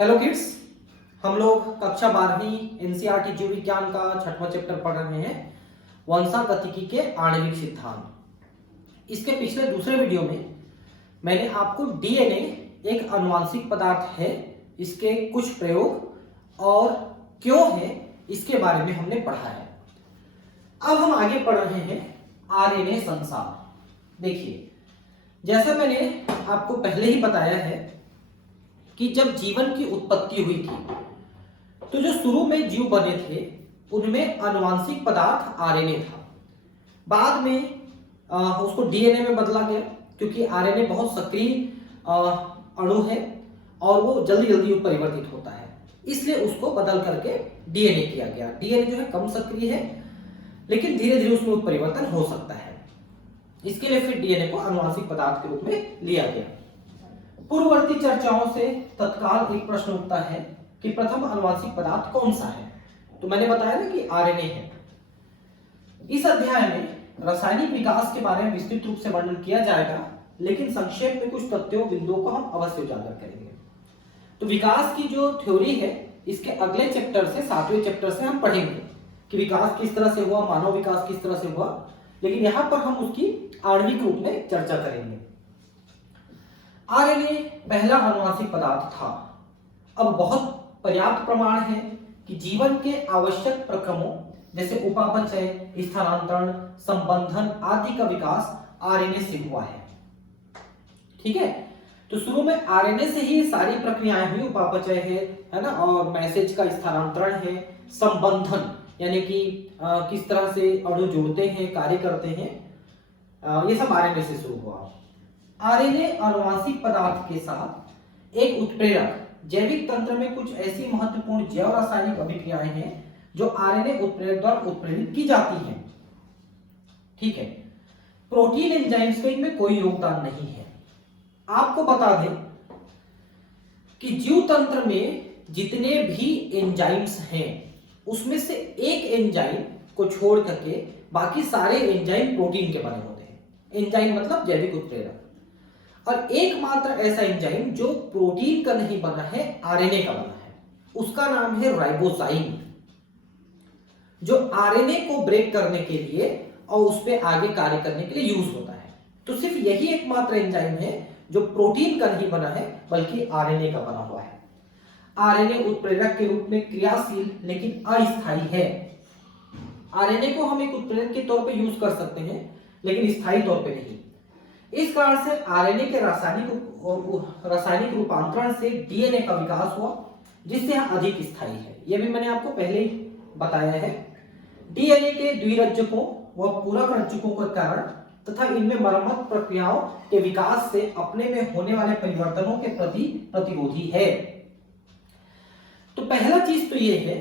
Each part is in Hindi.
हेलो किड्स, हम लोग कक्षा 12वीं एनसीईआरटी जीव विज्ञान का 6वां चैप्टर पढ़ रहे हैं वंशागतिकी के आणविक सिद्धांत। इसके पिछले दूसरे वीडियो में मैंने आपको डीएनए एक आनुवंशिक पदार्थ है, इसके कुछ प्रयोग और क्यों है इसके बारे में हमने पढ़ा है। अब हम आगे पढ़ रहे हैं आरएनए संसार। देखिए, जैसा मैंने आपको पहले ही बताया है कि जब जीवन की उत्पत्ति हुई थी तो जो शुरू में जीव बने थे उनमें आनुवंशिक पदार्थ आरएनए था। बाद में उसको डीएनए में बदला गया, क्योंकि आरएनए बहुत सक्रिय अणु है और वो जल्दी जल्दी परिवर्तित होता है, इसलिए उसको बदल करके डीएनए किया गया। डीएनए जो है कम सक्रिय है, लेकिन धीरे धीरे उसमें परिवर्तन हो सकता है। इसके लिए फिर डीएनए को आनुवंशिक पदार्थ के रूप में लिया गया। पूर्ववर्ती चर्चाओं से तत्काल एक प्रश्न उठता है कि प्रथम आनुवंशिक पदार्थ कौन सा है। तो मैंने बताया ना कि आरएनए है। इस अध्याय में रासायनिक विकास के बारे में विस्तृत रूप से वर्णन किया जाएगा, लेकिन संक्षेप में कुछ तथ्यों बिंदुओं को हम अवश्य उजागर करेंगे। तो विकास की जो थ्योरी है, इसके अगले चैप्टर से 7वें चैप्टर से हम पढ़ेंगे कि विकास किस तरह से हुआ, मानव विकास किस तरह से हुआ, लेकिन यहां पर हम उसकी आणविक रूप में चर्चा करेंगे। आरएनए पहला आनुवंशिक पदार्थ था। अब बहुत पर्याप्त प्रमाण है कि जीवन के आवश्यक प्रक्रमों जैसे उपापचय, स्थानांतरण, संबंधन आदि का विकास आरएनए से हुआ है। ठीक है, तो शुरू में आरएनए से ही सारी प्रक्रियाएं हुई। उपापचय है ना, और मैसेज का स्थानांतरण है, संबंधन यानी कि किस तरह से अणु जुड़ते हैं, कार्य करते हैं, ये सब आरएनए से शुरू हुआ। आरएनए आनुवंशिक पदार्थ के साथ एक उत्प्रेरक। जैविक तंत्र में कुछ ऐसी महत्वपूर्ण जैव रासायनिक अभिक्रियाएं हैं जो आरएनए उत्प्रेरक द्वारा उत्प्रेरित की जाती हैं। ठीक है, प्रोटीन एंजाइम्स का इनमें कोई योगदान नहीं है। आपको बता दें कि जीव तंत्र में जितने भी एंजाइम्स हैं उसमें से एक एंजाइम को छोड़ करके बाकी सारे एंजाइम प्रोटीन के बने होते हैं। एंजाइम मतलब जैविक उत्प्रेरक। और एकमात्र ऐसा एंजाइम जो प्रोटीन का नहीं बना है, आरएनए का बना है, उसका नाम है राइबोजाइम, जो आरएनए को ब्रेक करने के लिए और उस पर आगे कार्य करने के लिए यूज होता है। तो सिर्फ यही एकमात्र एंजाइम है जो प्रोटीन का नहीं बना है बल्कि आरएनए का बना हुआ है। आरएनए उत्प्रेरक के रूप में क्रियाशील लेकिन अस्थायी है। आरएनए को हम एक उत्प्रेरक के तौर पर यूज कर सकते हैं, लेकिन स्थायी तौर पर नहीं। इस कारण से आरएनए के रासायनिक रूपांतरण से डीएनए का विकास हुआ, जिससे यह अधिक स्थायी है। यह भी मैंने आपको पहले ही बताया है। डीएनए के द्विरज्जकों व पूरक रज्जकों के कारण तथा इनमें मरम्मत प्रक्रियाओं के विकास से अपने में होने वाले परिवर्तनों के प्रति प्रतिरोधी है। तो पहला चीज तो यह है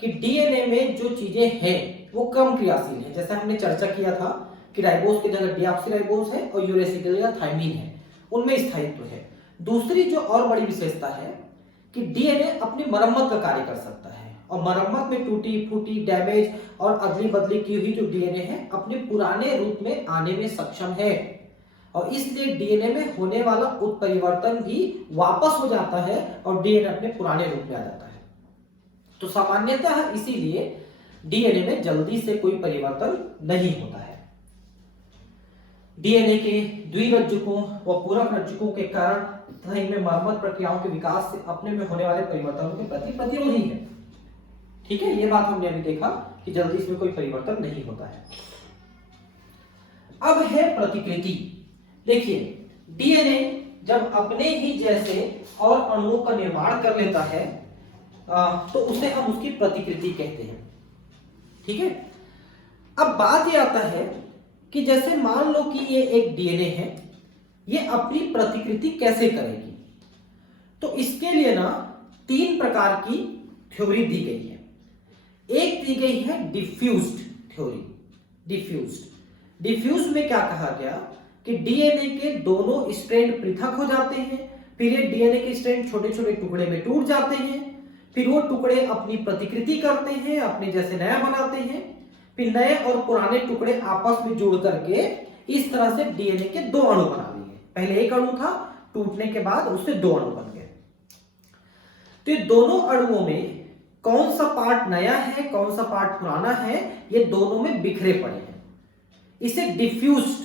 कि डीएनए में जो चीजें हैं वो कम क्रियाशील है। जैसा हमने चर्चा किया था कि राइबोस की जगह डीऑक्सीराइबोस है और यूरेसिल या थाइमिन है, उनमें स्थायित्व है। दूसरी जो और बड़ी विशेषता है कि डीएनए अपनी मरम्मत का कार्य कर सकता है, और मरम्मत में टूटी फूटी, डैमेज और अदली बदली की हुई जो डीएनए है अपने पुराने रूप में आने में सक्षम है, और इसलिए डीएनए में होने वाला उत्परिवर्तन भी वापस हो जाता है और डीएनए अपने पुराने रूप में आ जाता है। तो सामान्यतः इसीलिए डीएनए में जल्दी से कोई परिवर्तन नहीं होता है। डीएनए के द्विरज्जकों व पूरक रज्जकों के कारण तथा इनमें मरम्मत प्रक्रियाओं के विकास से अपने में होने वाले परिवर्तनों के प्रति प्रतिरोधी है। ठीक है, ये बात हमने अभी देखा कि जल्दी इसमें कोई परिवर्तन नहीं होता है। अब है प्रतिकृति। देखिए, डीएनए जब अपने ही जैसे और अणुओं का निर्माण कर लेता है तो उसे हम उसकी प्रतिकृति कहते हैं। ठीक है, अब बात यह आता है कि जैसे मान लो कि ये एक डीएनए है, ये अपनी प्रतिकृति कैसे करेगी। तो इसके लिए ना 3 प्रकार की थ्योरी दी गई है। एक दी गई है डिफ्यूज्ड थ्योरी। डिफ्यूज में क्या कहा गया कि डीएनए के दोनों स्ट्रैंड पृथक हो जाते हैं, फिर ये डीएनए के स्ट्रैंड छोटे छोटे टुकड़े में टूट जाते हैं, फिर वो टुकड़े अपनी प्रतिकृति करते हैं, अपने जैसे नया बनाते हैं, फिर नए और पुराने टुकड़े आपस में जुड़ करके इस तरह से डीएनए के 2 अणु बना लिए। पहले एक अणु था, टूटने के बाद उससे 2 अणु बन गए। तो ये दोनों अणुओं में कौन सा पार्ट नया है, कौन सा पार्ट पुराना है, ये दोनों में बिखरे पड़े हैं। इसे diffused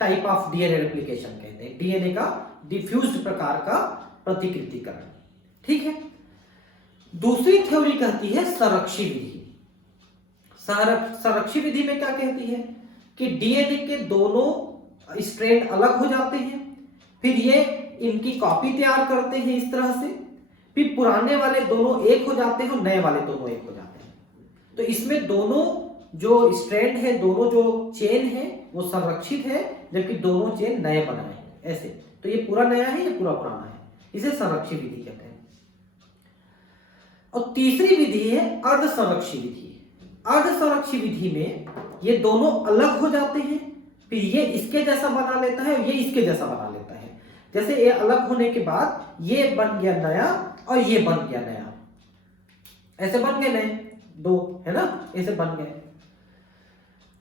type of DNA replication कहते हैं, डीएनए का डिफ्यूज्ड प्रकार का प्रतिकृतिकरण। ठीक है। दूसरी थ्योरी कहती है संरक्षी विधि। संरक्षी विधि में क्या कहती है कि डीएनए के दोनों स्ट्रैंड अलग हो जाते हैं, फिर ये इनकी कॉपी तैयार करते हैं इस तरह से, फिर पुराने वाले दोनों एक हो जाते हैं और नए वाले दोनों एक हो जाते हैं। तो इसमें दोनों जो स्ट्रैंड है, दोनों जो चेन है वो संरक्षित है, जबकि दोनों चेन नए बनाए हैं ऐसे। तो ये पूरा नया है, ये पूरा पुराना है, इसे संरक्षी विधि कहते हैं। और तीसरी विधि है अर्ध संरक्षी विधि। अर्ध संरक्षी विधि में ये दोनों अलग हो जाते हैं, फिर ये इसके जैसा बना लेता है और ये इसके जैसा बना लेता है। जैसे ये अलग होने के बाद ये बन गया नया और ये बन गया नया, ऐसे बन गए नए दो, है ना, ऐसे बन गए।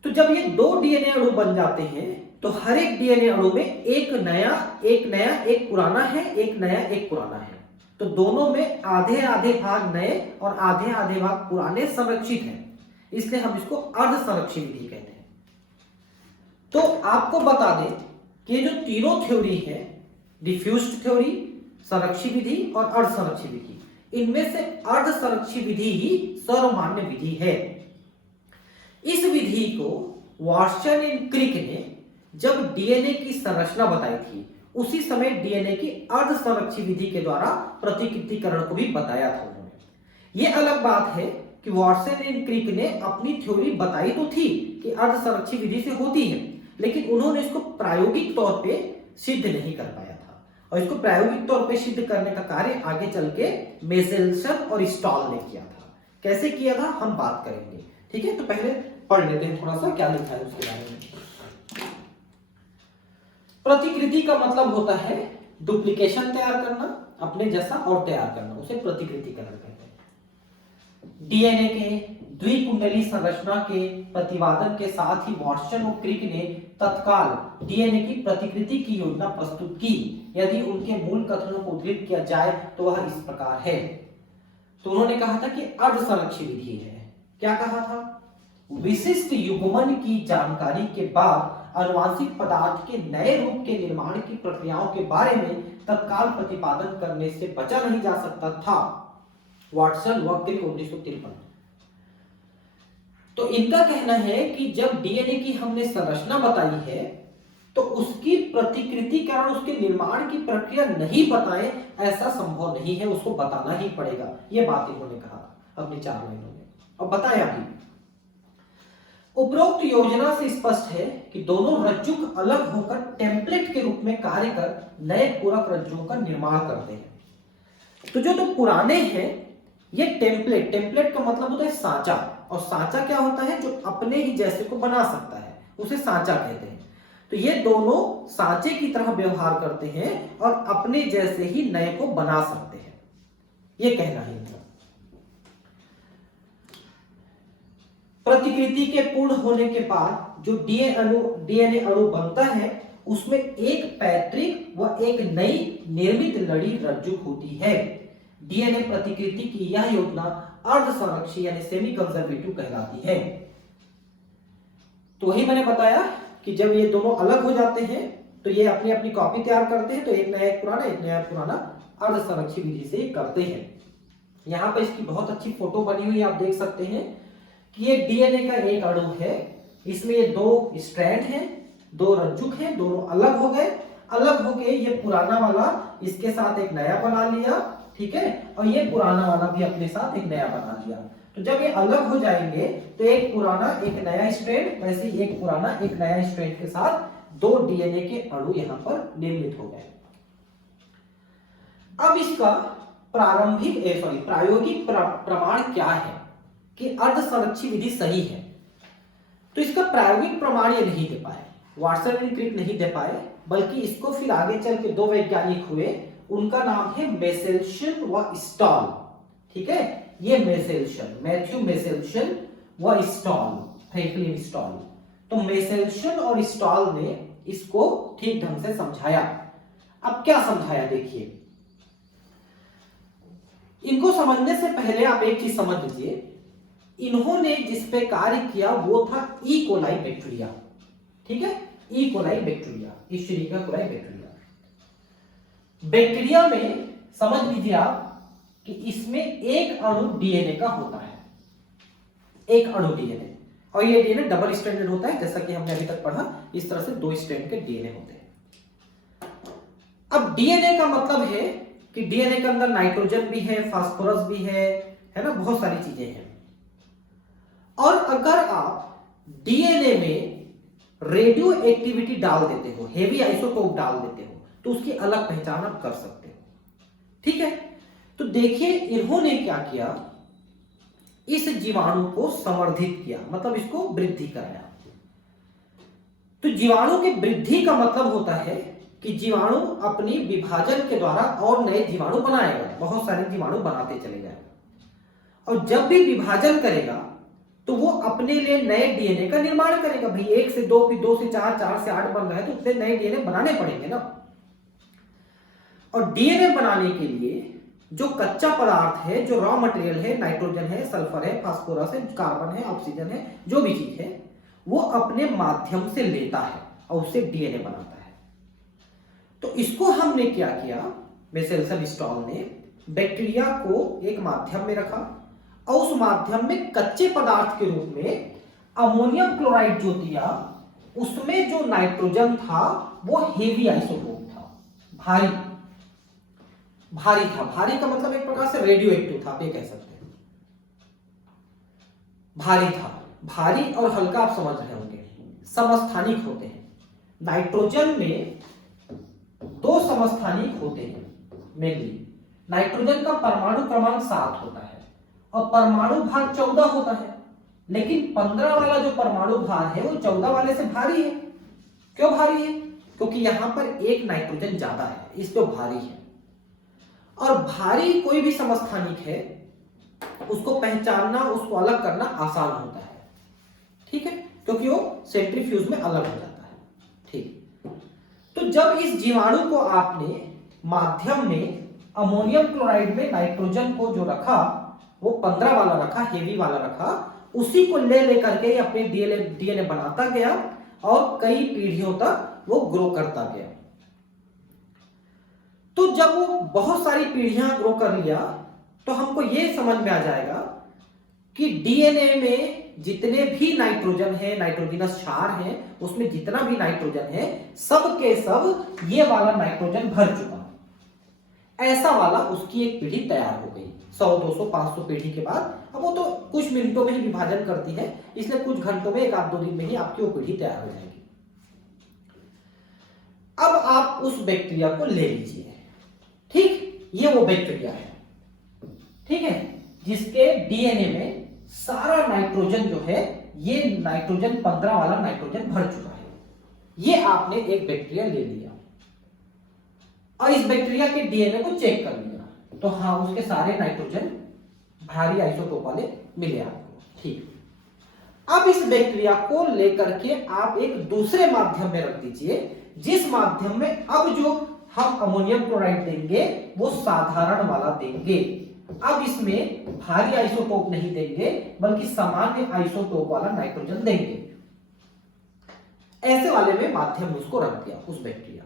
तो जब ये दो डीएनए अणु बन जाते हैं तो हर एक डीएनए अणु में एक नया एक पुराना है, एक नया एक पुराना है। तो दोनों में आधे आधे भाग नए और आधे आधे भाग पुराने संरक्षित हैं, इसलिए हम इसको अर्ध संरक्षी विधि कहते हैं। तो आपको बता दें कि ये जो तीनों थ्योरी है, डिफ्यूज्ड थ्योरी, संरक्षी विधि और अर्ध संरक्षी विधि, इनमें से अर्ध संरक्षी विधि ही सर्वमान्य विधि है। इस विधि को वाटसन एंड क्रिक ने जब डीएनए की संरचना बताई थी, उसी समय डीएनए की अर्ध संरक्षी विधि के द्वारा प्रतिकृतिकरण को भी बताया था उन्होंने। यह अलग बात है कि वाटसन एंड क्रिक ने अपनी थ्योरी बताई तो थी कि अर्ध संरक्षी विधि से होती है, लेकिन उन्होंने इसको प्रायोगिक तौर पे सिद्ध नहीं कर पाया था। और इसको प्रायोगिक तौर पे सिद्ध करने का कार्य आगे चल के मेसेल्सन और स्टॉल ने किया था। कैसे किया था हम बात करेंगे। ठीक है, तो पहले पढ़ लेते हैं थोड़ा सा क्या लिखा है उसके बारे में। प्रतिकृति का मतलब होता है डुप्लीकेशन तैयार करना, अपने जैसा और तैयार करना, उसे प्रतिकृतिकरण कहते हैं। डीएनए के द्विकुंडली संरचना के प्रतिपादन के साथ ही वाटसन और क्रिक ने तत्काल डीएनए की प्रतिकृति की योजना प्रस्तुत की। यदि उनके मूल कथनों को उद्धृत किया जाए तो वह इस प्रकार है। तो उन्होंने कहा था कि अर्ध संरक्षी विधि है। क्या कहा था? विशिष्ट युग्मन की जानकारी के बाद आनुवांशिक पदार्थ के नए रूप के निर्माण की प्रक्रियाओं के बारे में तत्काल प्रतिपादन करने से बचा नहीं जा सकता था। वाटसन व क्रिक 1953। तो इनका कहना है कि जब डीएनए की हमने संरचना बताई है तो उसकी प्रतिकृतिकरण, उसके निर्माण की प्रक्रिया नहीं बताएं ऐसा संभव नहीं है, उसको बताना ही पड़ेगा। यह बात इन्होंने कहा अपनी 4 लाइनों में और बताया भी। उपरोक्त योजना से स्पष्ट है कि दोनों रज्जुक अलग होकर टेम्पलेट के रूप में कार्य कर नए पूरक रज्जुओं का निर्माण करते हैं। तो जो पुराने हैं ये टेम्पलेट का मतलब होता है सांचा, और सांचा क्या होता है? जो अपने ही जैसे को बना सकता है, उसे सांचा कहते हैं। तो ये दोनों सांचे की तरह व्यवहार करते हैं और अपने जैसे ही नए को बना सकते हैं, ये कहना है इनका। प्रतिकृति के पूर्ण होने के बाद जो डीएनए अणु बनता है उसमें एक पैतृक व एक नई निर्मित लड़ी रज्जुक होती है। डीएनए प्रतिकृति की यह योजना अर्ध संरक्षी यानी सेमी कंजर्वेटिव कहलाती है। तो वही मैंने बताया कि जब ये दोनों अलग हो जाते हैं तो ये अपनी अपनी कॉपी तैयार करते हैं, तो एक नया एक पुराना, एक नया पुराना अर्ध संरक्षी विधि से करते हैं। यहाँ पर इसकी बहुत अच्छी फोटो बनी हुई आप देख सकते हैं कि ये डीएनए का एक अणु है, इसमें ये 2 स्ट्रैंड हैं, 2 रज्जुक हैं, दोनों अलग हो गए। अलग हो गए, ये पुराना वाला इसके साथ एक नया बना लिया, ठीक है, और ये पुराना वाला भी अपने साथ एक नया बना लिया। तो जब ये अलग हो जाएंगे तो एक पुराना एक नया स्ट्रैंड, वैसे ही एक पुराना एक नया स्ट्रैंड के साथ 2 डीएनए के अणु यहां पर निर्मित हो गए। अब इसका प्रायोगिक प्रमाण क्या है कि अर्ध संरक्षी विधि सही है? तो इसका प्रायोगिक प्रमाण ये नहीं दे पाए, वाटसन एंड क्रिक नहीं दे पाए, बल्कि इसको फिर आगे चल के 2 वैज्ञानिक हुए, उनका नाम है मेसेल्सन व स्टॉल। ठीक है, ये मेसेल्सन, मैथ्यू मेसेल्सन व स्टॉल, फ्रैंकलिन स्टॉल। तो मेसेल्सन और स्टॉल ने इसको ठीक ढंग से समझाया। अब क्या समझाया देखिए। इनको समझने से पहले आप एक चीज समझ लीजिए, इन्होंने जिस पे कार्य किया वो था ई कोलाई बैक्टीरिया। ठीक है, E coli bacteria, Escherichia coli bacteria. Bacteria में समझ लीजिए आप कि इसमें एक अणु डीएनए का होता है, एक अणु डीएनए, और ये डीएनए डबल स्ट्रैंडेड होता है, जैसा कि हमने अभी तक पढ़ा। इस तरह से 2 स्ट्रैंड के डीएनए होते हैं। अब डीएनए का मतलब है कि डीएनए के अंदर नाइट्रोजन भी है, फास्फोरस भी है ना, बहुत सारी चीजें हैं। और अगर आप डीएनए में रेडियो एक्टिविटी डाल देते हो, हेवी आइसोटोप डाल देते हो, तो उसकी अलग पहचान आप कर सकते हो। ठीक है, तो देखिए इन्होंने क्या किया, इस जीवाणु को संवर्धित किया, मतलब इसको वृद्धि कराया। तो जीवाणु की वृद्धि का मतलब होता है कि जीवाणु अपनी विभाजन के द्वारा और नए जीवाणु बनाएगा, बहुत सारे जीवाणु बनाते चले जाएगा। और जब भी विभाजन करेगा तो वो अपने लिए नए डीएनए का निर्माण करेगा। भाई 1 से 2, फिर 2 से 4, 4 से 8 बन रहा है, तो उतने नए डीएनए बनाने पड़ेंगे ना। और डीएनए बनाने के लिए जो कच्चा पदार्थ है, जो रॉ मटेरियल है, नाइट्रोजन है, सल्फर है, फास्फोरस है, कार्बन है, ऑक्सीजन है, जो भी चीज है, वो अपने माध्यम से लेता है और उससे डीएनए बनाता है। तो इसको हमने क्या किया, बेसेल्सन स्टॉल ने बैक्टीरिया को एक माध्यम में रखा और उस माध्यम में कच्चे पदार्थ के रूप में अमोनियम क्लोराइड जो दिया, उसमें जो नाइट्रोजन था वो हेवी आइसोटोप था, भारी था। भारी का मतलब एक प्रकार से रेडियो एक्टिव था, आप ये कह सकते हैं। भारी था, भारी और हल्का आप समझ रहे होंगे, समस्थानिक होते हैं। नाइट्रोजन में 2 समस्थानिक होते हैं मेनली। नाइट्रोजन का परमाणु क्रमांक 7 होता है और परमाणु भार 14 होता है, लेकिन 15 वाला जो परमाणु भार है वो 14 वाले से भारी है। क्यों भारी है? क्योंकि यहां पर एक नाइट्रोजन ज्यादा है, इस पे भारी है। और भारी कोई भी समस्थानिक है, उसको पहचानना, उसको अलग करना आसान होता है। ठीक है, क्योंकि वो सेंट्रीफ्यूज में अलग हो जाता है। ठीक, तो जब इस जीवाणु को आपने माध्यम में अमोनियम क्लोराइड में नाइट्रोजन को जो रखा, वो 15 वाला रखा, हेवी वाला रखा, उसी को ले लेकर के अपने डीएनए बनाता गया और कई पीढ़ियों तक वो ग्रो करता गया। तो जब वो बहुत सारी पीढ़ियां ग्रो कर लिया, तो हमको ये समझ में आ जाएगा कि डीएनए में जितने भी नाइट्रोजन है, नाइट्रोजनस क्षार है, उसमें जितना भी नाइट्रोजन है, सब के सब ये वाला नाइट्रोजन भर चुका। ऐसा वाला उसकी एक पीढ़ी तैयार हो गई 100, 200, 500 पीढ़ी के बाद। अब वो तो कुछ मिनटों में ही विभाजन करती है, इसलिए कुछ घंटों में, 1 आध 2 दिन में ही आपकी वो पीढ़ी तैयार हो जाएगी। अब आप उस बैक्टीरिया को ले लीजिए। ठीक, ये वो बैक्टीरिया है, ठीक है, जिसके डीएनए में सारा नाइट्रोजन जो है, ये नाइट्रोजन 15 वाला नाइट्रोजन भर चुका है। ये आपने एक बैक्टीरिया ले लिया और इस बैक्टीरिया के डीएनए को चेक कर लिया, तो हाँ, उसके सारे नाइट्रोजन भारी आइसोटोप वाले मिले आपको। ठीक, अब इस बैक्टीरिया को लेकर के आप एक दूसरे माध्यम में रख दीजिए, जिस माध्यम में अब जो हम अमोनियम क्लोराइड देंगे वो साधारण वाला देंगे। अब इसमें भारी आइसोटोप नहीं देंगे, बल्कि सामान्य आइसोटोप वाला नाइट्रोजन देंगे। ऐसे वाले में माध्यम उसको रख दिया, उस बैक्टीरिया।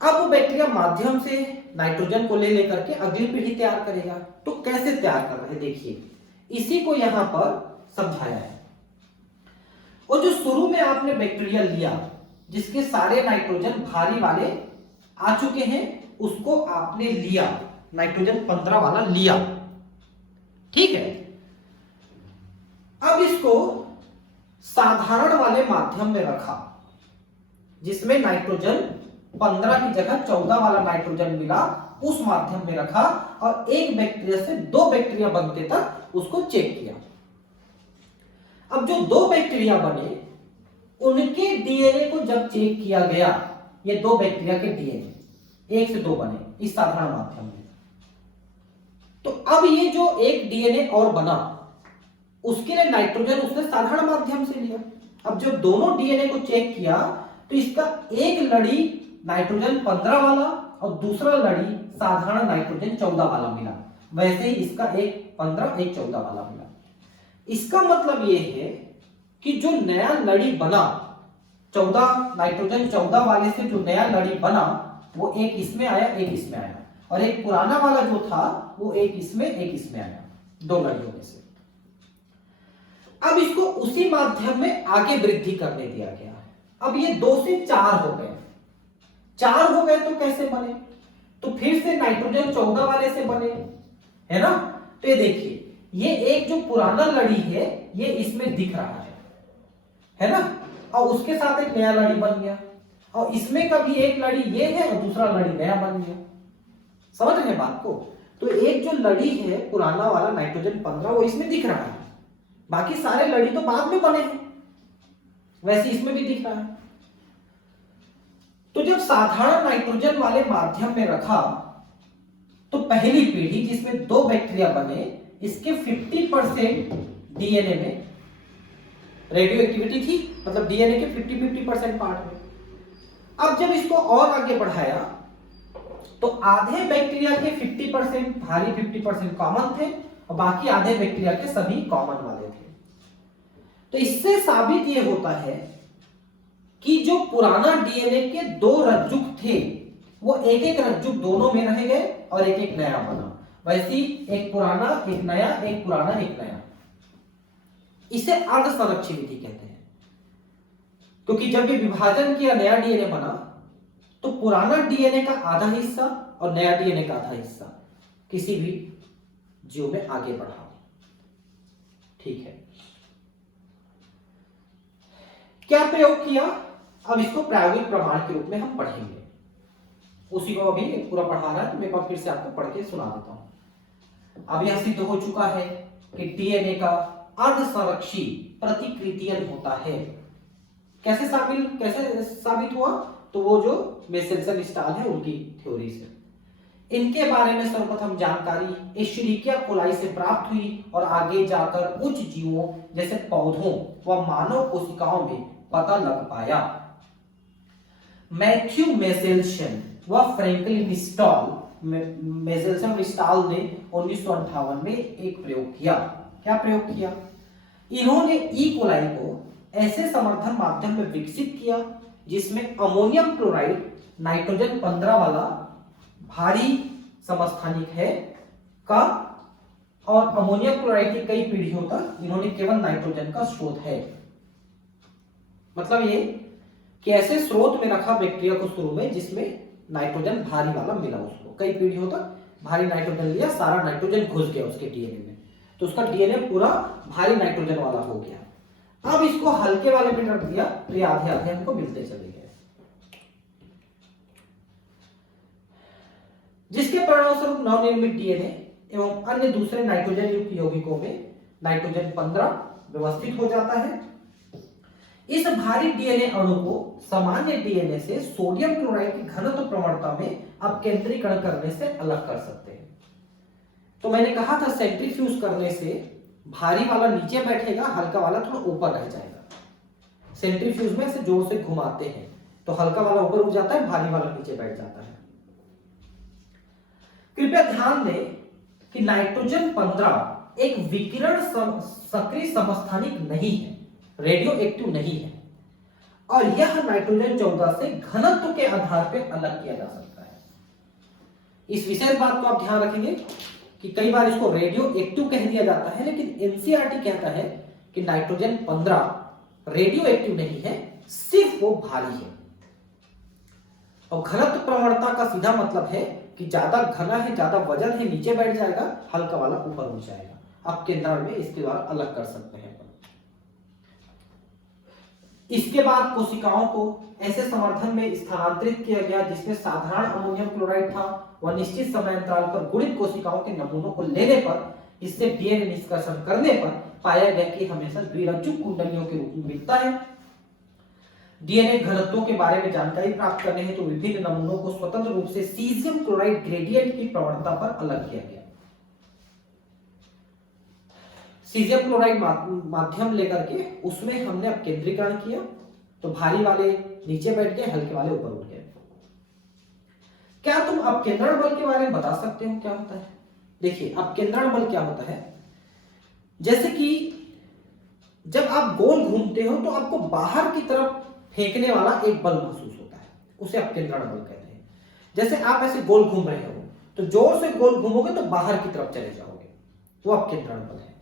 अब वो बैक्टीरिया माध्यम से नाइट्रोजन को ले लेकर के अगली पीढ़ी तैयार करेगा। तो कैसे तैयार कर रहे हैं देखिए, इसी को यहां पर समझाया है। और जो शुरू में आपने बैक्टीरिया लिया, जिसके सारे नाइट्रोजन भारी वाले आ चुके हैं, उसको आपने लिया, नाइट्रोजन 15 वाला लिया। ठीक है, अब इसको साधारण वाले माध्यम में रखा, जिसमें नाइट्रोजन 15 की जगह 14 वाला नाइट्रोजन मिला, उस माध्यम में रखा और एक बैक्टीरिया से 2 बैक्टीरिया बनते तक उसको चेक किया। अब जो 2 बैक्टीरिया बने, उनके डीएनए को जब चेक किया गया, ये 2 बैक्टीरिया के डीएनए 1 से 2 बने इस साधारण माध्यम में, तो अब ये जो एक डीएनए और बना, उसके लिए नाइट्रोजन उसने साधारण माध्यम से लिया। अब जब दोनों डीएनए को चेक किया, तो इसका एक लड़ी नाइट्रोजन 15 वाला और दूसरा लड़ी साधारण नाइट्रोजन 14 वाला मिला। वैसे ही इसका एक 15 एक 14 वाला मिला। इसका मतलब ये है कि जो नया लड़ी बना 14 नाइट्रोजन 14 वाले से जो नया लड़ी बना वो एक इसमें आया एक इसमें आया, और एक पुराना वाला जो था वो एक इसमें एक इसमें आया, दो लड़ियों में से। अब इसको उसी माध्यम में आगे वृद्धि करने दिया गया है। अब ये 2 से 4 हो गए, 4 हो गए तो कैसे बने, तो फिर से नाइट्रोजन 14 वाले से बने, है ना। तो ये देखिए ये एक जो पुराना लड़ी है ये इसमें दिख रहा है ना, और उसके साथ एक नया लड़ी बन गया, और इसमें का भी एक लड़ी ये है और दूसरा लड़ी नया बन गया। समझ रहे हैं बात को। तो एक जो लड़ी है पुराना वाला नाइट्रोजन 15 वो इसमें दिख रहा है, बाकी सारे लड़ी तो बाद में बने हैं, वैसे इसमें भी दिख रहा है। तो जब साधारण नाइट्रोजन वाले माध्यम में रखा तो पहली पीढ़ी जिसमें 2 बैक्टीरिया बने, इसके 50% डीएनए में रेडियो एक्टिविटी थी, मतलब डीएनए के 50-50% पार्ट में। अब जब इसको और आगे बढ़ाया तो आधे बैक्टीरिया के 50% भारी 50% कॉमन थे, और बाकी आधे बैक्टीरिया के सभी कॉमन वाले थे। तो इससे साबित यह होता है कि जो पुराना डीएनए के 2 रज्जुक थे वो एक एक रज्जुक दोनों में रह गए और एक एक नया बना। वैसे एक पुराना एक नया, एक पुराना एक नया। इसे अर्ध संरक्षी विधि कहते हैं, क्योंकि जब भी विभाजन किया नया डीएनए बना तो पुराना डीएनए का आधा हिस्सा और नया डीएनए का आधा हिस्सा किसी भी जीव में आगे बढ़ा। ठीक है, क्या प्रयोग किया, अब इसको प्रायोगिक प्रमाण के रूप में हम पढ़ेंगे। उसी को अभी पूरा पढ़ा रहा है तो मैं एक बार फिर से आपको पढ़ के सुना देता हूं। अब यह सिद्ध हो चुका है कि डीएनए का अर्ध संरक्षी प्रतिकृतियन होता है। कैसे साबित हुआ, तो वो जो मेसेल्सन स्टाल है उनकी थ्योरी से। इनके बारे में सर्वप्रथम जानकारी एश्चेरिचिया कोलाई से प्राप्त हुई और आगे जाकर उच्च जीवों जैसे पौधों व मानव कोशिकाओं में पता लग पाया। मैथ्यू मेसेल्सन व फ्रैंकलिन स्टाल मेसेल्सन स्टाल ने 1958 में एक प्रयोग किया। क्या प्रयोग किया, इन्होंने ई कोलाई को ऐसे समर्थन माध्यम में विकसित किया जिसमें अमोनियम क्लोराइड नाइट्रोजन 15 वाला भारी समस्थानिक है का, और अमोनियम क्लोराइड की कई पीढ़ियों तक इन्होंने केवल नाइट्रोजन का स्रोत है। मतलब ये कि ऐसे स्रोत में रखा बैक्टीरिया को शुरू में जिसमें नाइट्रोजन भारी वाला मिला, उसको कई पीढ़ियों तक भारी नाइट्रोजन लिया, सारा नाइट्रोजन घुस गया उसके डीएनए में, तो उसका डीएनए पूरा भारी नाइट्रोजन वाला हो गया। अब इसको हल्के वाले में रख दिया तो ये आधे आधे हमको मिलते चले गए, जिसके परिणामस्वरूप नवनिर्मित डीएनए एवं अन्य दूसरे नाइट्रोजन युक्त यौगिकों में नाइट्रोजन 15 व्यवस्थित हो जाता है। इस भारी डीएनए अणु को सामान्य डीएनए से सोडियम क्लोराइड की घनत्व प्रवणता में अपकेंद्रीकरण करने से अलग कर सकते हैं। तो मैंने कहा था सेंट्रीफ्यूज करने से भारी वाला नीचे बैठेगा, हल्का वाला थोड़ा ऊपर रह जाएगा। सेंट्रीफ्यूज में से जोर से घुमाते हैं तो हल्का वाला ऊपर उठ जाता है, भारी वाला नीचे बैठ जाता है। कृपया ध्यान दें कि नाइट्रोजन 15 एक विकिरण सक्रिय समस्थानिक नहीं है, रेडियो एक्टिव नहीं है, और यह नाइट्रोजन 14 से घनत्व के आधार पर अलग किया जा सकता है। इस विशेष बात को आप ध्यान रखेंगे कि कई बार इसको रेडियो एक्टिव कह दिया जाता है, लेकिन एनसीईआरटी कहता है कि नाइट्रोजन 15 रेडियो एक्टिव नहीं है, सिर्फ वो भारी है। और घनत्व प्रवणता का सीधा मतलब है कि ज्यादा घना है, ज्यादा वजन है, नीचे बैठ जाएगा, हल्का वाला ऊपर उठ जाएगा। आप केंद्र में इसके द्वारा अलग कर सकते हैं। इसके बाद कोशिकाओं को ऐसे समर्थन में स्थानांतरित किया गया जिसमें साधारण अमोनियम क्लोराइड था। वह निश्चित समय अंतराल पर गुणित कोशिकाओं के नमूनों को लेने पर इससे डीएनए निष्कर्षण करने पर पाया गया कि हमेशा द्विरज्जुक कुंडलियों के रूप में मिलता है। डीएनए घनत्वों के बारे में जानकारी प्राप्त करने हेतु विभिन्न नमूनों को स्वतंत्र रूप से सीजियम क्लोराइड ग्रेडियंट की प्रवणता पर अलग किया गया। सीजियम क्लोराइड माध्यम लेकर के उसमें हमने अब केंद्रीकरण किया, तो भारी वाले नीचे बैठ गए, हल्के वाले ऊपर उठ गए। क्या तुम अब केंद्रण बल के बारे में बता सकते हो क्या होता है? देखिए अब केंद्रण बल क्या होता है, जैसे कि जब आप गोल घूमते हो तो आपको बाहर की तरफ फेंकने वाला एक बल महसूस होता है, उसे आप केंद्रण बल कहते हैं। जैसे आप ऐसे गोल घूम रहे हो तो जोर से गोल घूमोगे तो बाहर की तरफ चले जाओगे, वो आप केंद्रण बल है।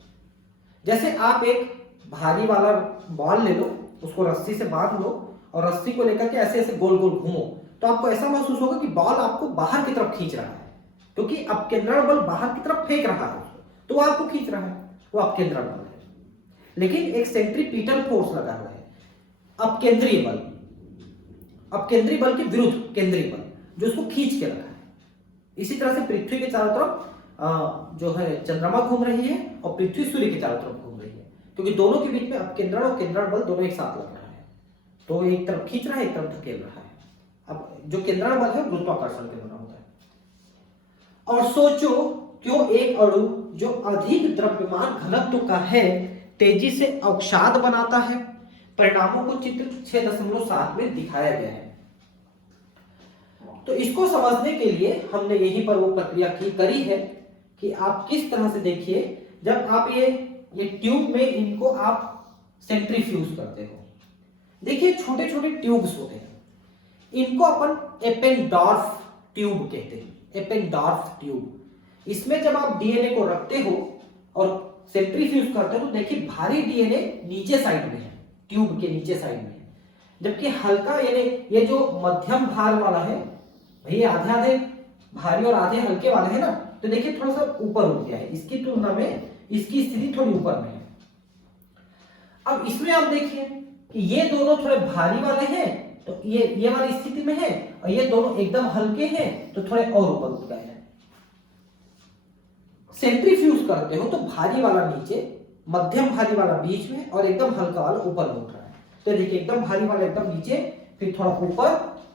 जैसे आप एक भारी वाला बॉल ले लो, उसको रस्सी से बांध लो और रस्सी को लेकर के ऐसे ऐसे गोल गोल घूमो, तो आपको ऐसा महसूस होगा कि बॉल आपको बाहर की तरफ खींच रहा है, क्योंकि अब केंद्रण बल बाहर की तरफ फेंक रहा है तो वो आपको खींच रहा है, वो आप केंद्रण बल है। लेकिन एक सेंट्रीपिटल फोर्स लगा हुआ है, अब केंद्रीय बल, अब केंद्रीय बल के विरुद्ध केंद्रीय बल जो उसको खींच के रखा है। इसी तरह से पृथ्वी के चारों तरफ जो है चंद्रमा घूम रही है और पृथ्वी सूर्य के चारों तरफ घूम रही है, क्योंकि दोनों के बीच में अब केंद्रण और केंद्रण बल दोनों एक साथ लग रहा है, तो एक तरफ खींच रहा है एक तरफ धकेल रहा है। अब जो केंद्रण बल है गुरुत्वाकर्षण के बना होता है। और सोचो क्यों एक अणु जो अधिक द्रव्यमान घनत्व का है तेजी से अवसाद बनाता है। परिणामों को चित्र 6.7 में दिखाया गया है। तो इसको समझने के लिए हमने यहीं पर वो प्रक्रिया करी है कि आप किस तरह से देखिए, जब आप ये ट्यूब में इनको आप सेंट्रीफ्यूज करते हो, देखिए छोटे छोटे ट्यूब्स होते हैं, इनको अपन एपेंडॉर्फ ट्यूब कहते हैं, एपेंडॉर्फ ट्यूब। इसमें जब आप डीएनए को रखते हो और सेंट्रीफ्यूज करते हो तो देखिए भारी डीएनए नीचे साइड में है, ट्यूब के नीचे साइड में है, जबकि हल्का यानी ये जो मध्यम भार वाला है, भाई आधे आधे भारी और आधे हल्के वाले हैं ना, तो देखिए थोड़ा सा ऊपर उठ गया है, इसकी तुलना में इसकी स्थिति थोड़ी ऊपर में है। अब इसमें आप देखिए कि ये दोनों थोड़े भारी वाले हैं तो ये वाली स्थिति में है, और ये दोनों एकदम हल्के हैं तो थोड़े और ऊपर उठ गए हैं। सेंट्रीफ्यूज करते हो तो भारी वाला नीचे, मध्यम भारी वाला बीच में और एकदम हल्का वाला ऊपर में उठ रहा है। तो देखिए एकदम भारी वाला एकदम नीचे, फिर थोड़ा ऊपर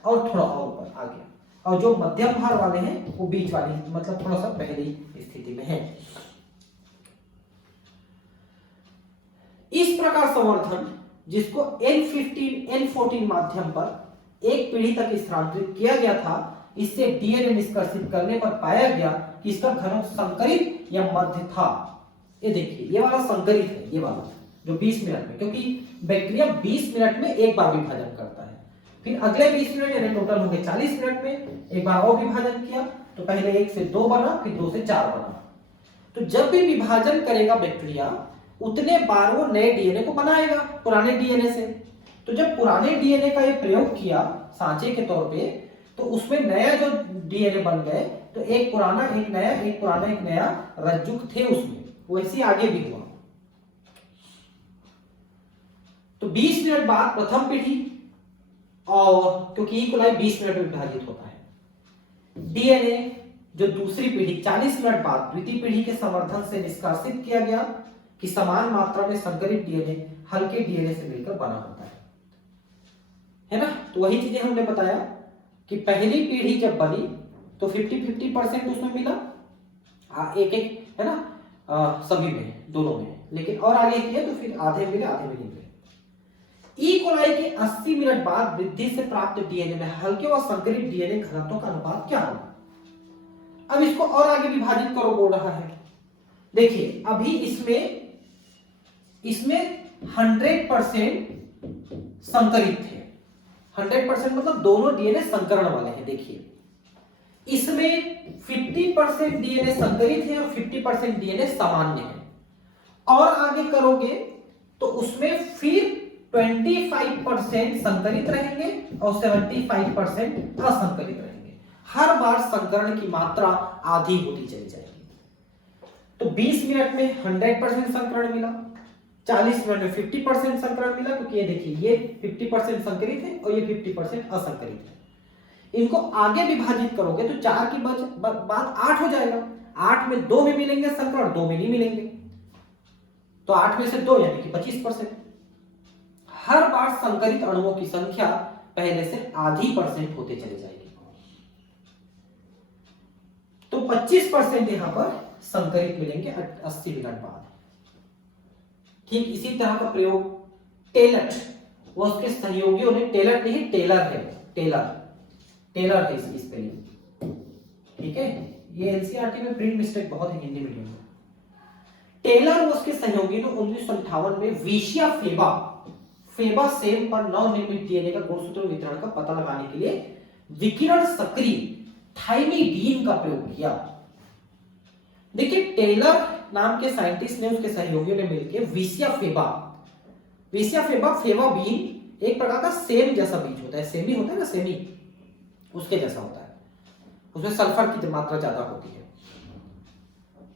और थोड़ा और ऊपर आ गया, और जो मध्यम भार वाले हैं वो बीच वाली मतलब थोड़ा सा पहली स्थिति में है। इस प्रकार संवर्धन जिसको N15 N14 माध्यम पर एक पीढ़ी तक स्थानांतरित किया गया था, इससे डीएनए निष्कर्षित करने पर पाया गया कि इसका घनत्व संकरित या मध्य था। ये देखिए ये वाला संकरित है, ये वाला जो 20 मिनट में, क्योंकि बैक्टीरिया 20 मिनट में एक बार विभाजन करता है, फिर अगले 20 मिनट यानी टोटल हो गए 40 मिनट में एक बार और विभाजन किया, तो पहले 1 से 2 बना, फिर 2 से 4 बना। तो जब भी विभाजन करेगा बैक्टीरिया उतने बार वो नए डीएनए को बनाएगा पुराने डीएनए से। तो जब पुराने डीएनए का ये प्रयोग किया सांचे के तौर पे, तो उसमें नया जो डीएनए बन गए, तो एक पुराना एक नया, एक पुराना एक नया रज्जुक थे उसमें, वैसे आगे भी हुआ। तो 20 मिनट बाद प्रथम पीढ़ी, और क्योंकि ई कोलाई 20 मिनट में विभाजित होता है, डीएनए जो दूसरी पीढ़ी 40 मिनट बाद द्वितीय पीढ़ी के संवर्धन से निष्कासित किया गया कि समान मात्रा में संकरित डीएनए हल्के डीएनए से मिलकर बना होता है ना। तो वही चीजें हमने बताया कि पहली पीढ़ी जब बनी तो 50-50% उसमें मिला, एक एक है ना, सभी में, दोनों में, लेकिन और आगे किया तो फिर आधे मिले आधे में नहीं मिले। ई कोलाई के 80 मिनट बाद वृद्धि से प्राप्त डीएनए में हल्के और संकरित डीएनए घनत्व का अनुपात क्या होगा। अब इसको और आगे विभाजित करो बोल रहा है। देखिए अभी इसमें 100% संकरित थे, 100% मतलब दोनों डीएनए संकरण वाले हैं। देखिए इसमें 50% डीएनए संकरित है और 50% डीएनए सामान्य है, और आगे करोगे तो उसमें फिर 25% संकरित रहेंगे और 75% असंकरित रहेंगे। हर बार संकरण की मात्रा आधी होती चली जाएगी। तो 20 मिनट में 100% संकरण मिला, 40 मिनट में 50% संकरण मिला, क्योंकि ये देखिए ये 50% संकरित है और ये 50% असंकरित है। इनको आगे विभाजित करोगे तो 4 की बाद 8 हो जाएगा, 8 में 2 में मिलेंगे संकरण, 2 में नहीं मिलेंगे, तो 8 में से 2 यानी कि 25%। हर बार संकरित अणुओं की संख्या पहले से आधी % होते चले जाएगी, तो 25% यहां पर संकरित मिलेंगे 80 मिनट बाद। ठीक इसी तरह का प्रयोग टेलर व उसके सहयोगियों ने, टेलर नहीं टेलर है, टेलर है इसकी स्पेलिंग, ठीक है, ये एनसीईआरटी में प्रिंट मिस्टेक बहुत है हिंदी मीडियम में। टेलर और उसके सहयोगी ने 1958 में विशिया फेबा सेम पर नवनिर्मित डीएनए का गुणसूत्र वितरण का पता लगाने के लिए विकिरण सक्रिय थाइमिडीन का प्रयोग किया। देखिए टेलर नाम के साइंटिस्ट ने उसके सहयोगियों ने मिलकर विशिया फेबा बीन एक प्रकार का सेम जैसा बीज होता है, सेमी होता है ना, सेमी उसके जैसा होता है, उसमें सल्फर की मात्रा ज्यादा होती है,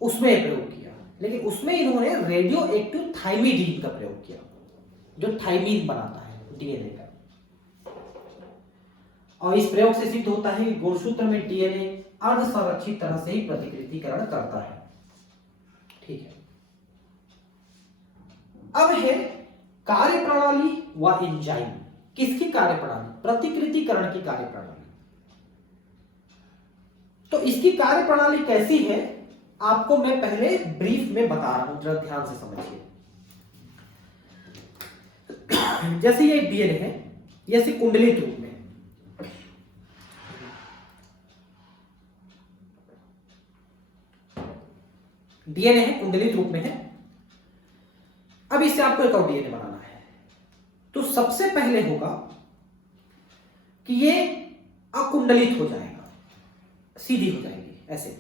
उसमें प्रयोग किया। लेकिन उसमें इन्होंने रेडियो एक्टिव थाइमिडीन का प्रयोग किया जो थाइमीन बनाता है डीएनए का। और इस प्रयोग से सिद्ध होता है कि गुणसूत्र में डीएनए अर्धसंरक्षित तरह से ही प्रतिकृतिकरण करता है। ठीक है, अब है कार्यप्रणाली व एंजाइम। किसकी कार्यप्रणाली? प्रतिकृतिकरण की कार्यप्रणाली। तो इसकी कार्यप्रणाली कैसी है आपको मैं पहले ब्रीफ में बता रहा हूं, जरा ध्यान से समझिए। जैसे ये डीएनए है, जैसे कुंडलित रूप में डीएनए है, कुंडलित रूप में है। अब इससे आपको एक और डीएनए बनाना है, तो सबसे पहले होगा कि ये अकुंडलित हो जाएगा, सीधी हो जाएगी ऐसे।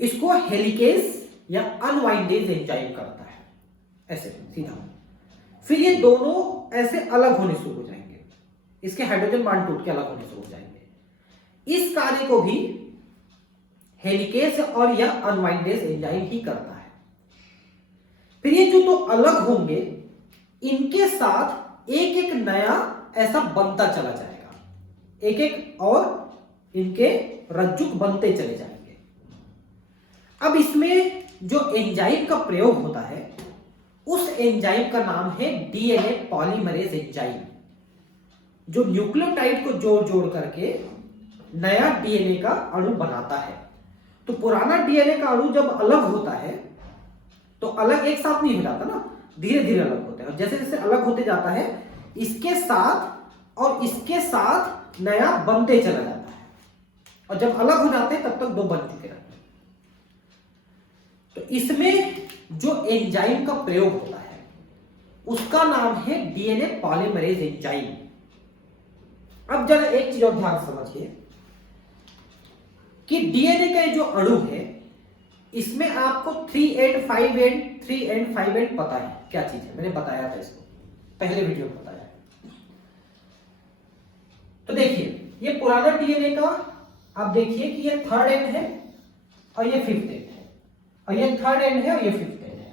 इसको हेलिकेज या अनवाइंडेज एंजाइम करता है, ऐसे सीधा। फिर ये दोनों ऐसे अलग होने शुरू हो जाएंगे, इसके हाइड्रोजन बांड टूट के अलग होने शुरू हो जाएंगे। इस कार्य को भी हेलिकेज और या अनवाइंडेज एंजाइम ही करता है। फिर ये जो दो अलग होंगे इनके साथ एक एक नया ऐसा बनता चला जाएगा, एक एक और इनके रज्जुक बनते चले जाएंगे। अब इसमें जो एंजाइम का प्रयोग होता है उस एंजाइम का नाम है डीएनए पॉलीमरेज एंजाइम, जो न्यूक्लियोटाइड को जोड़ जोड़ करके नया डीएनए का अणु बनाता है। तो पुराना डीएनए का अणु जब अलग होता है तो अलग एक साथ नहीं हो जाता ना, धीरे धीरे अलग होता है। जैसे जैसे अलग होते जाता है इसके साथ और इसके साथ नया बनते चला जाता है, और जब अलग हो जाते हैं तब तक दो बन चुके रहते हैं। तो इसमें जो एंजाइम का प्रयोग होता है उसका नाम है डीएनए पॉलीमरेज एंजाइम। अब जरा एक चीज और ध्यान समझिए कि डीएनए का जो अणु है इसमें आपको 3 एंड 5 एंड पता है क्या चीज है, मैंने बताया था इसको पहले वीडियो में बताया। तो देखिए ये पुराना डीएनए का आप देखिए कि ये 3rd एंड है और ये 5th एंड है, और ये 3rd एंड है और ये 5th एंड है।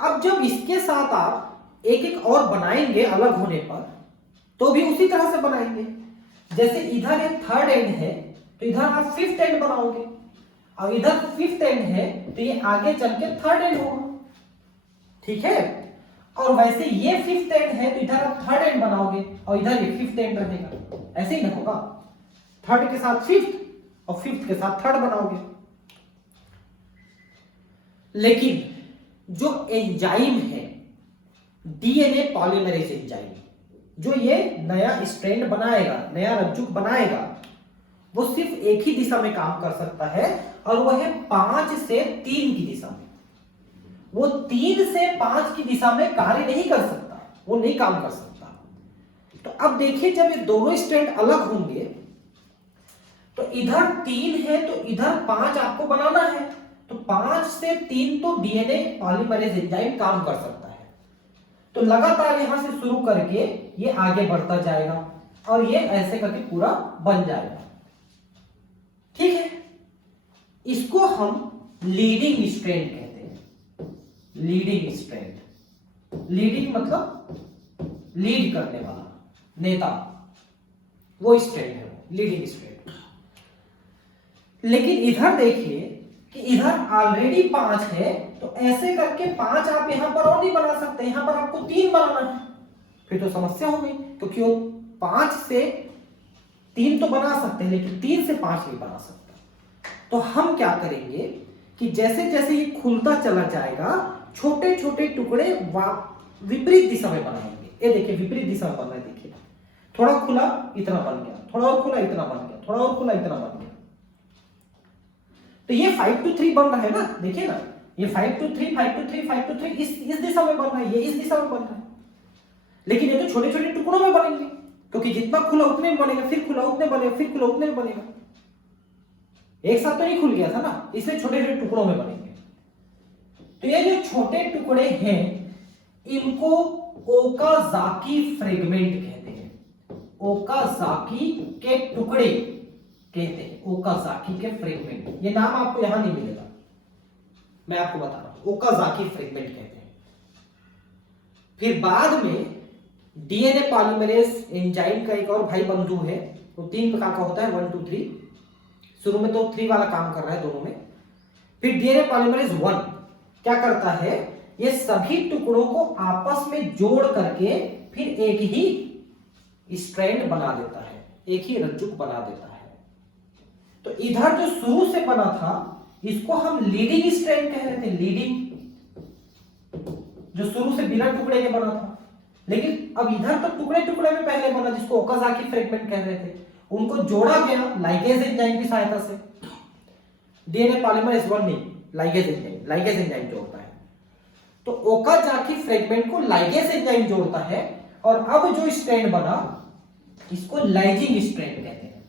अब जब इसके साथ आप एक एक और बनाएंगे अलग होने पर तो भी उसी तरह से बनाएंगे। जैसे इधर ये 3rd एंड है तो इधर आप 5th एंड बनाओगे, और इधर 5th एंड है तो ये आगे चल के 3rd एंड होगा। ठीक है, और वैसे ये 5th एंड है तो इधर आप 3rd एंड बनाओगे और इधर ये 5th एंड रहेगा, ऐसे ही ना होगा। 3rd के साथ 5th और 5th के साथ 3rd बनाओगे। लेकिन जो एंजाइम है डीएनए पॉलीमरेज एंजाइम, जो ये नया स्ट्रैंड बनाएगा, नया रज्जुक बनाएगा, वो सिर्फ एक ही दिशा में काम कर सकता है और वो है 5 से 3 की दिशा में। वो 3 से 5 की दिशा में कार्य नहीं कर सकता, वो नहीं काम कर सकता। तो अब देखिए जब ये दोनों स्ट्रैंड अलग होंगे तो इधर 3 है तो इधर 5 आपको बनाना है, तो 5 से 3 तो डीएनए पॉलीमरेज एंजाइम काम कर सकता है। तो लगातार यहां से शुरू करके ये आगे बढ़ता जाएगा और ये ऐसे करके पूरा बन जाएगा। ठीक है, इसको हम लीडिंग स्ट्रैंड कहते हैं। लीडिंग स्ट्रैंड, लीडिंग मतलब लीड करने वाला, नेता, वो स्ट्रैंड है, वो लीडिंग स्ट्रैंड। लेकिन इधर देखिए कि इधर ऑलरेडी 5 है तो ऐसे करके 5 आप यहां पर और नहीं बना सकते, यहां पर आपको 3 बनाना है। फिर तो समस्या हो गई, क्योंकि वो 5 से 3 तो बना सकते हैं लेकिन 3 से 5 नहीं बना सकता। तो हम क्या करेंगे कि जैसे जैसे ये खुलता चला जाएगा छोटे छोटे टुकड़े विपरीत दिशा में बनाएंगे। ये देखिए विपरीत दिशा में बन रहा है, देखिए थोड़ा खुला इतना बन गया, थोड़ा और खुला इतना बन गया, थोड़ा और खुला इतना बन गया। तो ये 5 to 3 बन रहा है ना, देखिए ना, ये 5 to 3 5 to 3 5 to 3 इस दिशा में बन रहा है, ये इस दिशा में बन रहा है। लेकिन ये तो छोटे छोटे टुकड़ों में बनेंगे, क्योंकि जितना खुला उतने में बनेगा, फिर खुला उतने बनेगा, फिर खुला उतने में बनेगा। एक साथ तो नहीं खुल गया था ना, इसलिए छोटे छोटे टुकड़ों में बनेंगे। तो ये जो छोटे टुकड़े हैं इनको ओकाजाकी फ्रेगमेंट कहते हैं। ओकाजाकी के टुकड़े कहते हैं, ओकाजाकी के फ्रेगमेंट। ये नाम आपको यहां नहीं मिलेगा, मैं आपको बता रहा हूं, ओकाजाकी फ्रेगमेंट कहते हैं। फिर बाद में डीएनए पॉलीमरेज एंजाइम का एक और भाई बंधु है, वो 3 प्रकार का होता है, 1 2 3। शुरू में तो 3 वाला काम कर रहा है दोनों में। फिर डीएनए पॉलीमरेज 1 क्या करता है, ये सभी टुकड़ों को आपस में जोड़ करके फिर एक ही स्ट्रैंड बना देता है, एक ही रज्जुक बना देता है। तो इधर जो शुरू से बना था इसको हम लीडिंग स्ट्रैंड कह रहे थे, लीडिंग, जो शुरू से बिना टुकड़े के बना था। लेकिन अब इधर तो टुकड़े टुकड़े में पहले बना, जिसको ओकाजाकी फ्रेगमेंट कह रहे थे, उनको जोड़ा गया लाइगेज एंजाइम की सहायता से। डीएनए पॉलीमरेज 1 नहीं, लाइगेज एंजाइम जोड़ता है। तो ओकाजाकी फ्रेगमेंट को लाइगेज एंजाइम जोड़ता है, और अब जो स्ट्रैंड बना इसको लाइजिंग स्ट्रैंड कहते हैं,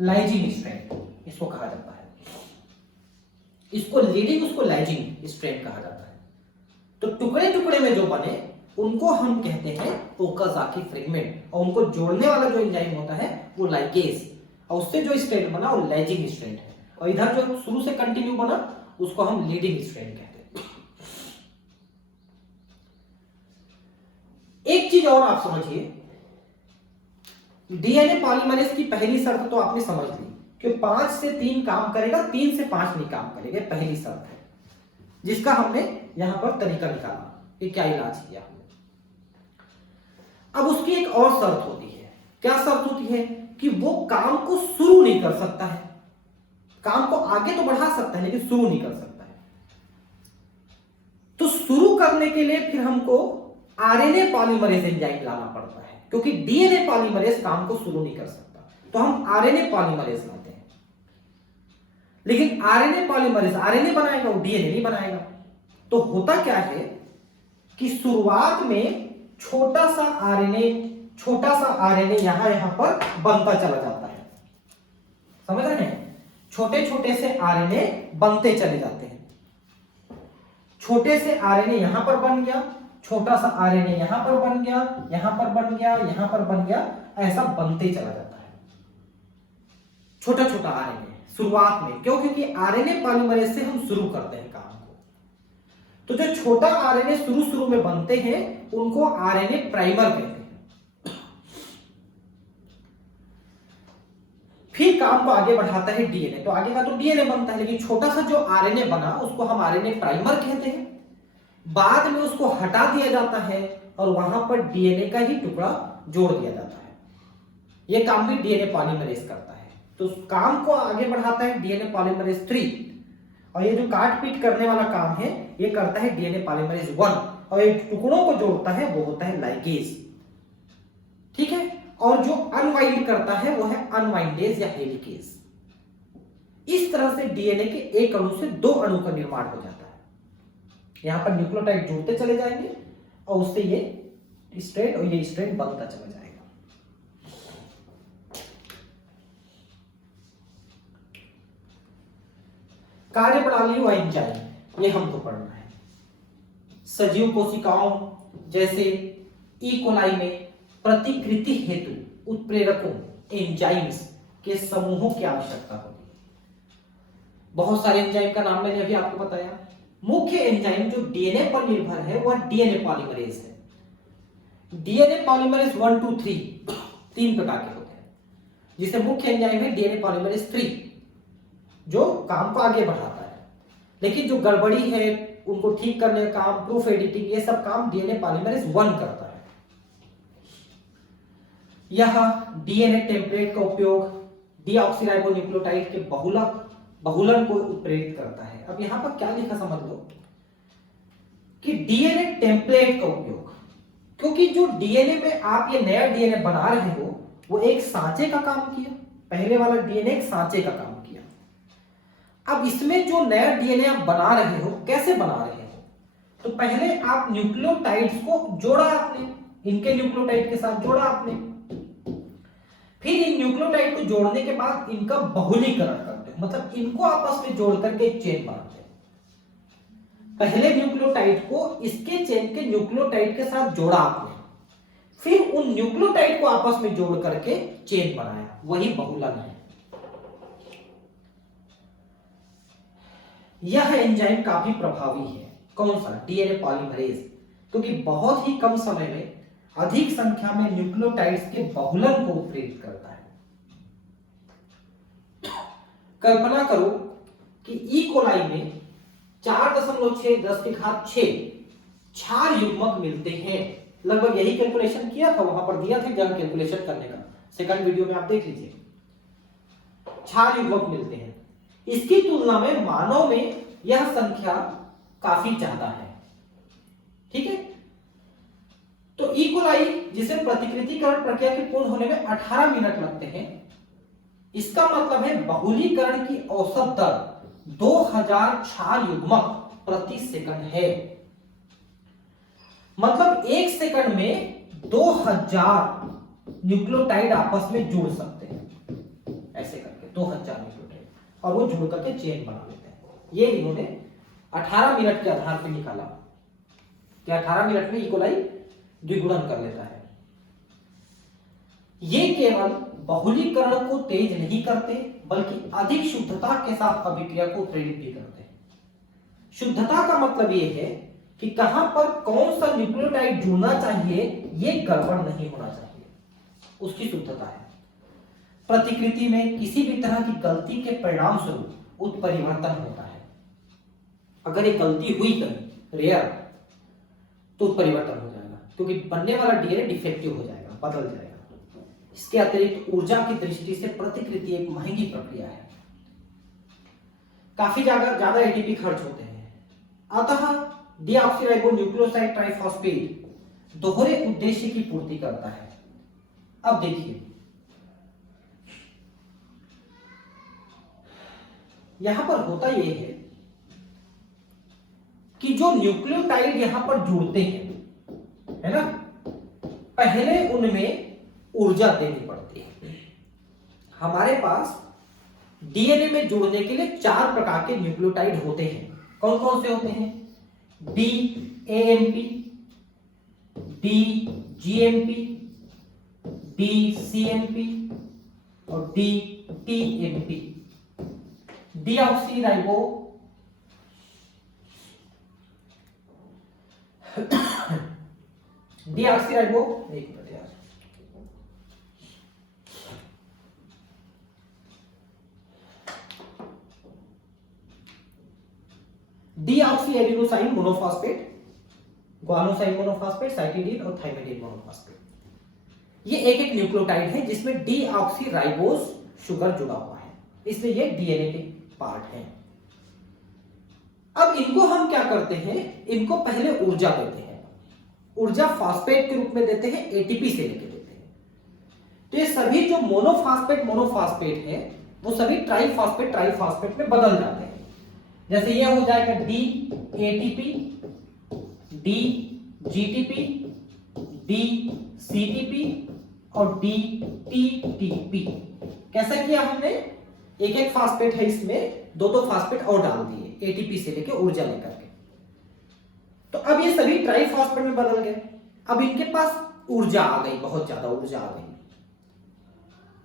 लाइजिंग स्ट्रैंड इसको कहा जाता है। इसको लीडिंग, उसको लाइजिंग स्ट्रैंड कहा जाता है। तो टुकड़े टुकड़े में जो बने उनको हम कहते हैं ओकाजाकी फ्रेगमेंट, और उनको जोड़ने वाला जो एंजाइम होता है वो लाइगेज, और उससे जो स्ट्रैंड बना वो लाइजिंग स्ट्रैंड है। और इधर जो शुरू से कंटिन्यू बना उसको हम लीडिंग स्ट्रैंड कहते हैं। एक चीज और आप समझिए, डीएनए पॉलीमरेज की पहली शर्त तो आपने समझ ली कि 5 से 3 काम करेगा, 3 से 5 नहीं काम करेगा, पहली शर्त है, जिसका हमने यहां पर तरीका निकाला कि क्या इलाज किया। अब उसकी एक और शर्त होती है, क्या शर्त होती है, कि वो काम को शुरू नहीं कर सकता है। काम को आगे तो बढ़ा सकता है लेकिन शुरू नहीं कर सकता है। तो शुरू करने के लिए फिर हमको आरएनए पॉलीमरेज एंजाइम लाना पड़ता है, क्योंकि डीएनए पॉलीमरेज काम को शुरू नहीं कर सकता, तो हम आरएनए पॉलीमरेज लाते हैं। लेकिन आरएनए पॉलीमरेज आरएनए बनाएगा, वो डीएनए नहीं बनाएगा। तो होता क्या है कि शुरुआत में छोटा सा आरएनए यहां पर बनता चला जाता है, समझ रहे हैं? छोटे छोटे से आरएनए बनते चले जाते हैं। छोटे से आरएनए यहां पर बन गया, छोटा सा आरएनए यहां पर बन गया, यहां पर बन गया, यहां पर बन गया, ऐसा बनते चला जाता है छोटा छोटा आरएनए शुरुआत में। क्यों? क्योंकि आरएनए पॉलीमरेज से हम शुरू करते हैं काम को। तो जो छोटा आरएनए शुरू में बनते हैं उनको आरएनए प्राइमर कहते हैं। फिर काम को आगे बढ़ाता है डीएनए, तो आगे का तो डीएनए बनता है, लेकिन छोटा सा जो आरएनए बना उसको हम आरएनए प्राइमर कहते हैं। बाद में उसको हटा दिया जाता है और वहां पर डीएनए का ही टुकड़ा जोड़ दिया जाता है। यह काम भी डीएनए पॉलीमरेज करता है। तो काम को आगे बढ़ाता है डीएनए पॉलीमरेज 3, और ये जो काट पीट करने वाला काम है ये करता है डीएनए पॉलीमरेज 1, और ये टुकड़ों को जोड़ता है वो होता है लाइगेज, ठीक है। और जो अनवाइंड करता है वो है अनवाइंडेज या हेलिकेज। इस तरह से डीएनए के एक अणु से 2 अणु का निर्माण हो जाता है। यहां पर न्यूक्लियोटाइड जुड़ते चले जाएंगे और उससे ये स्ट्रैंड और ये स्ट्रैंड बनता चला जाएगा। कार्यप्रणाली व एंजाइम ये हमको पढ़ना है। सजीव कोशिकाओं जैसे ई कोलाई में प्रतिकृति हेतु उत्प्रेरकों एंजाइम्स के समूहों की आवश्यकता होती है। बहुत सारे एंजाइम का नाम मैंने अभी आपको बताया। मुख्य एंजाइम जो डीएनए पर निर्भर है वह डीएनए पॉलीमरेज है। डीएनए पॉलीमरेज 1 2 3 3 प्रकार के होते हैं, जिसे मुख्य एंजाइम है डीएनए पॉलीमरेज 3 जो काम को आगे बढ़ाता है। लेकिन जो गड़बड़ी है उनको ठीक करने का काम, प्रूफ एडिटिंग, ये सब काम डीएनए पॉलीमरेज 1 करता है। यह डीएनए टेम्पलेट का उपयोग डीऑक्सीराइबोन्यूक्लियोटाइड के बहुलन को उत्प्रेरित करता है। अब यहां पर क्या लिखा समझ लो कि डीएनए टेम्पलेट का उपयोग, क्योंकि जो डीएनए में आप ये नया डीएनए बना रहे हो वो एक सांचे का काम किया, पहले वाला डीएनए एक सांचे का काम किया। अब इसमें जो नया डीएनए आप बना रहे हो, कैसे बना रहे हो? तो पहले आप न्यूक्लियोटाइड्स को जोड़ा आपने, इनके न्यूक्लियोटाइड के साथ जोड़ा आपने, फिर इन न्यूक्लियोटाइड को जोड़ने के बाद इनका बहुलीकरण करते हो, मतलब इनको आपस में जोड़ करके एक चेन बनाते हैं। पहले न्यूक्लियोटाइड को इसके चेन के न्यूक्लियोटाइड के साथ जोड़ा आपने, फिर उन न्यूक्लियोटाइड को आपस में जोड़ करके चेन बनाया, वही बहुलक है। यह एंजाइम काफी प्रभावी है। कौन सा? डीएनए पॉलीमरेज, क्योंकि बहुत ही कम समय में अधिक संख्या में न्यूक्लियोटाइड्स के बहुलन को प्रेरित करता है। कल्पना करो कि ई कोलाई में 4.6 10 की घात 6 क्षार युग्मक मिलते हैं। लगभग यही कैलकुलेशन किया था, वहां पर दिया था जब कैलकुलेशन करने का, सेकंड वीडियो में आप देख लीजिए। क्षार युग्मक मिलते हैं, इसकी तुलना में मानव में यह संख्या काफी ज्यादा है। ठीक है, तो ई कोलाई जिसे प्रतिकृतिकरण प्रक्रिया के पूर्ण होने में 18 मिनट लगते हैं, इसका मतलब है बहुलीकरण की औसत दर 2000 क्षार युग्मक प्रति सेकंड है। मतलब एक सेकंड में 2000 न्यूक्लियोटाइड आपस में जुड़ सकते हैं, ऐसे करके 2000 न्यूक्लियोटाइड, और वो जुड़ करके चेन बना लेते हैं। ये इन्होंने 18 मिनट के आधार पर निकाला कि 18 मिनट में ई कोलाई द्विगुणन कर लेता है। ये केवल बहुलीकरण को तेज नहीं करते, बल्कि अधिक शुद्धता के साथ अभिक्रिया को प्रेरित भी करते हैं। शुद्धता का मतलब ये है कि कहां पर कौन सा न्यूक्लियोटाइड जुड़ना चाहिए, ये गड़बड़ नहीं होना चाहिए, उसकी शुद्धता है। प्रतिकृति में किसी भी तरह की गलती के परिणाम स्वरूप उत्परिवर्तन होता है। अगर ये गलती हुई कहीं रेयर, तो उत्परिवर्तन हो जाएगा, क्योंकि बनने वाला डीएनए डिफेक्टिव हो जाएगा, बदल जाएगा। इसके अतिरिक्त ऊर्जा की दृष्टि से प्रतिकृति एक महंगी प्रक्रिया है, काफी ज्यादा एटीपी खर्च होते हैं। अतः डीऑक्सीराइबोन्यूक्लियोसाइड ट्राइफॉस्फेट दोहरे उद्देश्य की पूर्ति करता है। अब देखिए, यहां पर होता यह है कि जो न्यूक्लियोटाइड यहां पर जुड़ते हैं, है ना, पहले उनमें ऊर्जा देनी पड़ती है। हमारे पास डीएनए में जुड़ने के लिए 4 प्रकार के न्यूक्लियोटाइड होते हैं। कौन कौन से होते हैं? D AMP, D GMP, D CMP और डी टीएमपी। डीऑक्सीराइबो डीऑक्सीराइबो एक मिनट यार, डीऑक्सीएडिनोसाइन मोनोफॉस्फेट, ग्वानोसाइन मोनोफॉस्फेट, साइटिडीन और थाइमिडीन मोनोफॉस्फेट, ये एक एक न्यूक्लियोटाइड है जिसमें डीऑक्सीराइबोज शुगर जुड़ा हुआ है, इसलिए ये डीएनए के पार्ट है। अब इनको हम क्या करते हैं, इनको पहले ऊर्जा देते हैं। ऊर्जा फॉस्फेट के रूप में देते हैं, एटीपी से लेके देते हैं। तो ये सभी जो मोनोफॉस्फेट है वो सभी ट्राइफॉस्फेट में बदल जाते हैं। जैसे ये हो जाएगा D ATP, D GTP, D CTP और डी टीटीपी। कैसा किया हमने, एक एक फॉस्फेट है इसमें, दो फॉस्फेट और डाल दिए एटीपी से लेके ऊर्जा लेकर के। तो अब ये सभी ट्राइफॉस्फेट में बदल गए। अब इनके पास ऊर्जा आ गई, बहुत ज्यादा ऊर्जा आ गई।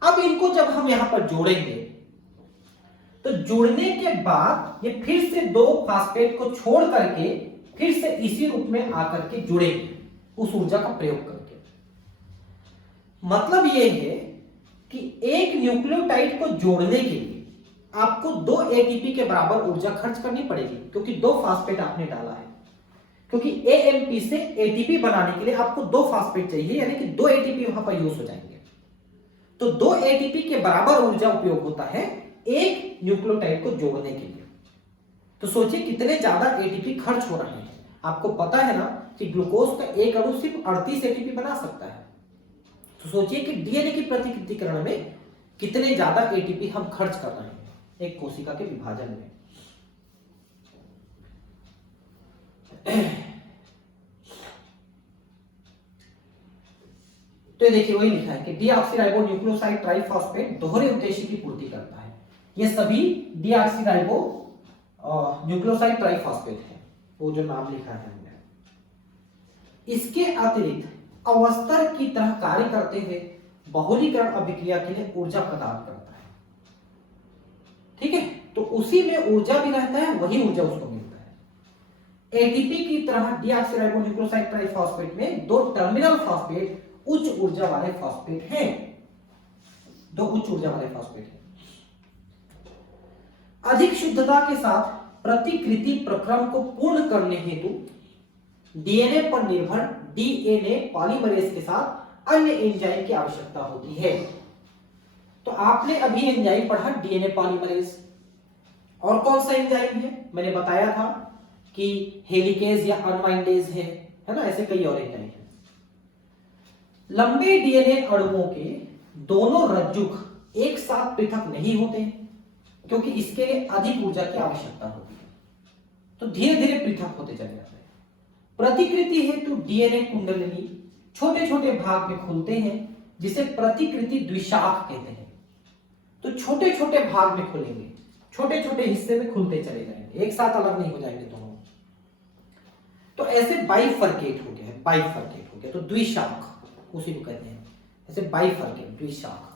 अब इनको जब हम यहां पर जोड़ेंगे तो जुड़ने के बाद ये फिर से 2 फॉस्फेट को छोड़ करके फिर से इसी रूप में आकर के जुड़ेंगे उस ऊर्जा का प्रयोग करके। मतलब ये है कि एक न्यूक्लियोटाइड को जोड़ने के लिए आपको 2 एटीपी के बराबर ऊर्जा खर्च करनी पड़ेगी, क्योंकि 2 फॉस्फेट आपने डाला है। क्योंकि एएमपी से एटीपी बनाने के लिए आपको 2 फॉस्फेट चाहिए, यानी कि 2 एटीपी वहां पर यूज हो जाएंगे। तो 2 एटीपी के बराबर ऊर्जा उपयोग होता है एक न्यूक्लियोटाइड को जोड़ने के लिए। तो सोचिए कितने ज्यादा एटीपी खर्च हो रहे हैं। आपको पता है ना कि ग्लूकोज का एक अणु सिर्फ 38 एटीपी बना सकता है। तो सोचिए कि डीएनए की प्रतिकृतिकरण में कितने ज्यादा एटीपी हम खर्च कर रहे हैं एक कोशिका के विभाजन में। तो देखिए वही लिखा है कि डीऑक्सीराइबोन्यूक्लियोसाइड ट्राइफॉस्फेट दोहरे उद्देश्य की पूर्ति करता है। ये सभी डीऑक्सीराइबो न्यूक्लियोसाइड ट्राइफॉस्फेट है, वो जो नाम लिखा है हमने। इसके अतिरिक्त अवस्थर की तरह कार्य करते हुए बहुलीकरण अभिक्रिया के लिए ऊर्जा प्रदान करता है। ठीक है, तो उसी में ऊर्जा भी रहता है, वही ऊर्जा उसको मिलता है। एटीपी की तरह डीऑक्सीराइबोन्यूक्लियोसाइड ट्राइफॉस्फेट में दो टर्मिनल फॉस्फेट उच्च ऊर्जा वाले फॉस्फेट हैं, दो उच्च ऊर्जा वाले फॉस्फेट हैं। अधिक शुद्धता के साथ प्रतिकृति प्रक्रम को पूर्ण करने हेतु डीएनए पर निर्भर डीएनए पॉलीमरेज के साथ अन्य एंजाइम की आवश्यकता होती है। तो आपने अभी एंजाइम पढ़ा डीएनए पॉलीमरेज, और कौन सा एंजाइम है मैंने बताया था कि हेलिकेज या अनवाइंडेज है ना, ऐसे कई और एंजाइम है। लंबे डीएनए अणुओं के दोनों रज्जुक एक साथ पृथक नहीं होते क्योंकि इसके लिए अधिक ऊर्जा की आवश्यकता होती है, तो धीरे धीरे पृथक होते चले जाते हैं। प्रतिकृति हेतु डीएनए कुंडलिनी छोटे छोटे भाग में खुलते हैं जिसे प्रतिकृति द्विशाख कहते हैं। तो छोटे छोटे भाग में खुलेंगे, छोटे छोटे हिस्से में खुलते चले जाएंगे, एक साथ अलग नहीं हो जाएंगे दोनों। तो ऐसे बाइफरकेट हो गया, बाइफरकेट हो गया, तो द्विशाख उसी को कहते हैं, ऐसे बाइफरकेट द्विशाख।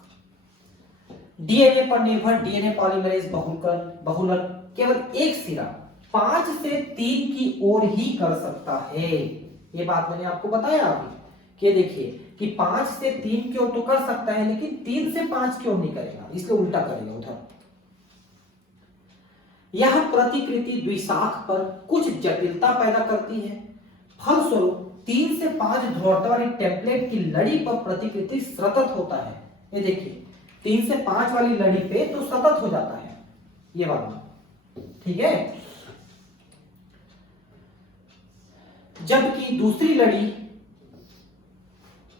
डीएनए पर निर्भर डीएनए पॉलीमरेज बहुलक केवल एक सिरा 5 से 3 की ओर ही कर सकता है। ये बात मैंने आपको बताया अभी कि देखिए कि 5 से 3 की ओर तो कर सकता है, लेकिन 3 से 5 की ओर नहीं करेगा, इसलिए उल्टा करेगा उधर। यह प्रतिकृति द्विशाख पर कुछ जटिलता पैदा करती है, फलस्वरूप 3 से 5 ध्रुवता वाली टेम्पलेट की लड़ी पर प्रतिकृति सतत होता है। ये देखिए 3 से 5 वाली लड़ी पे तो सतत हो जाता है ये वाला, ठीक है, जबकि दूसरी लड़ी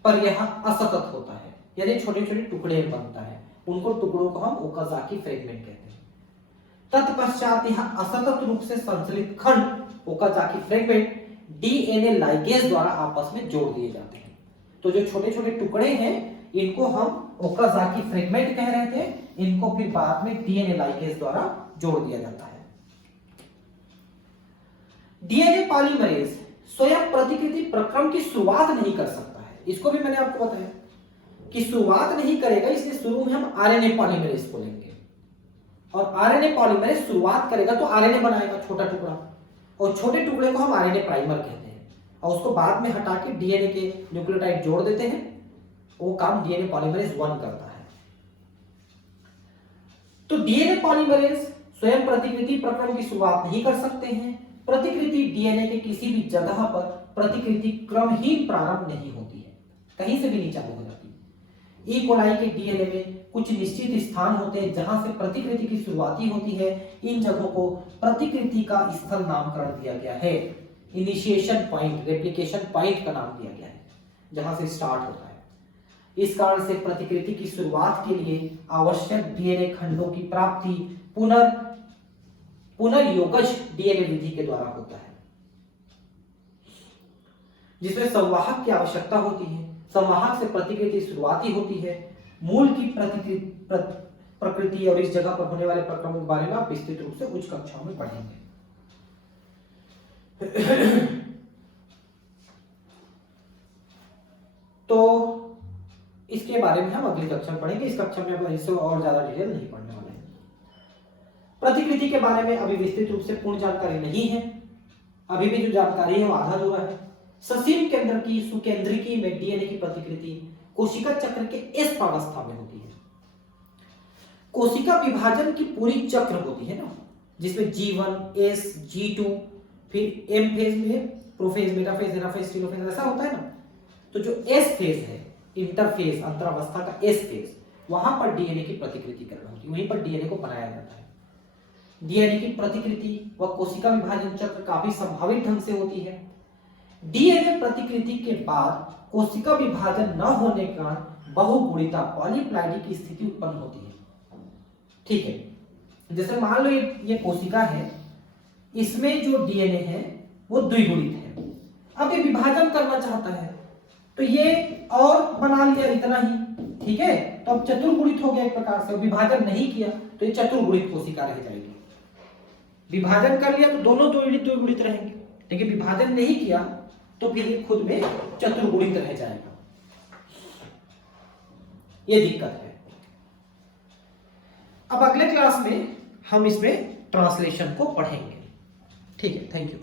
पर यह असतत होता है, यानी छोटे छोटे टुकड़े बनता है, उनको टुकड़ों को हम ओकाजाकी फ्रेगमेंट कहते हैं। तत्पश्चात यह असतत रूप से संचलित खंड ओकाजाकी फ्रेगमेंट डीएनए लाइगेज द्वारा आपस में जोड़ दिए जाते हैं। तो जो छोटे छोटे टुकड़े हैं इनको हम ओकाजाकी फ्रेगमेंट कह रहे थे, इनको फिर बाद में डीएनए लाइगेज द्वारा जोड़ दिया जाता है। डीएनए पॉलीमरेज स्वयं प्रतिकृति प्रक्रम की शुरुआत नहीं कर सकता है, इसको भी मैंने आपको बताया कि शुरुआत नहीं करेगा, इसलिए शुरू में हम आरएनए पॉलीमरेज को लेंगे, और आरएनए पॉलीमरेज शुरुआत करेगा तो आरएनए बनाएगा छोटा टुकड़ा, और छोटे टुकड़े को हम आरएनए प्राइमर कहते हैं, और उसको बाद में हटा के डीएनए के न्यूक्लियोटाइड जोड़ देते हैं, वो काम डीएनए पॉलीमरेज 1 करता है। तो डीएनए पॉलीमरेज स्वयं प्रतिकृति प्रक्रम की शुरुआत नहीं कर सकते हैं। प्रतिकृति डीएनए के किसी भी जगह पर प्रतिकृति क्रम ही प्रारंभ नहीं होती है, कहीं से भी नहीं चालू हो जाती। ई कोलाई के डीएनए में कुछ निश्चित स्थान होते हैं जहां से प्रतिकृति की शुरुआती होती है, इन जगहों को प्रतिकृति का स्थल नामकरण दिया गया है। इनिशिएशन पॉइंट, रेप्लिकेशन पॉइंट का नाम दिया गया है जहां से स्टार्ट होता है। इस कारण से प्रतिकृति की शुरुआत के लिए आवश्यक डीएनए खंडों की प्राप्ति पुनर्योगज डीएनए विधि के द्वारा होता है, जिसमें संवाहक की आवश्यकता होती है। संवाहक से प्रतिकृति शुरुआती होती है। मूल की प्रकृति और इस जगह पर होने वाले प्रक्रमों के बारे में आप विस्तृत रूप से उच्च कक्षाओं में पढ़ेंगे। तो इसके बारे में हम अगली कक्षा में पढ़ेंगे, इस कक्षा में इससे और ज्यादा डिटेल नहीं पढ़ने वाले हैं। प्रतिकृति के बारे में अभी विस्तृत रूप से पूर्ण जानकारी नहीं है, अभी भी जो जानकारी है वो आधा अधूरा है। ससीम केंद्र की सुकेंद्रिकी में डीएनए की प्रतिकृति कोशिका चक्र के एस प्रावस्था में होती है। कोशिका विभाजन की पूरी चक्र होती है ना, जिसमें G1, S, G2, फिर M फेज में प्रोफेज, मेटाफेज, एनाफेज, टेलोफेज ऐसा होता है ना। तो जो S फेज है, इंटरफेज, अंतरावस्था का S फेज, वहां पर डीएनए की प्रतिकृतिकरण होती है, वहीं पर डीएनए को बनाया जाता है। डीएनए की प्रतिकृति व कोशिका विभाजन चक्र काफी संभावित ढंग से होती है। डीएनए प्रतिकृति के बाद कोशिका विभाजन न होने के कारण बहुगुणिता पॉलीप्लाइडी की स्थिति उत्पन्न होती है। ठीक है, जैसे मान लो ये कोशिका है, इसमें जो डीएनए है वो द्विगुणित है। अब ये विभाजन करना चाहता है तो ये और बना लिया इतना ही, ठीक है, तो अब चतुर्गुणित हो गया एक प्रकार से। विभाजन नहीं किया तो ये चतुर्गुणित कोशिका रह जाएगी। विभाजन कर लिया तो दोनों द्विगुणित रहेंगे, लेकिन विभाजन नहीं किया तो फिर ये खुद में चतुर्गुणित रह जाएगा। ये दिक्कत है। अब अगले क्लास में हम इसमें ट्रांसलेशन को पढ़ेंगे। ठीक है, थैंक यू।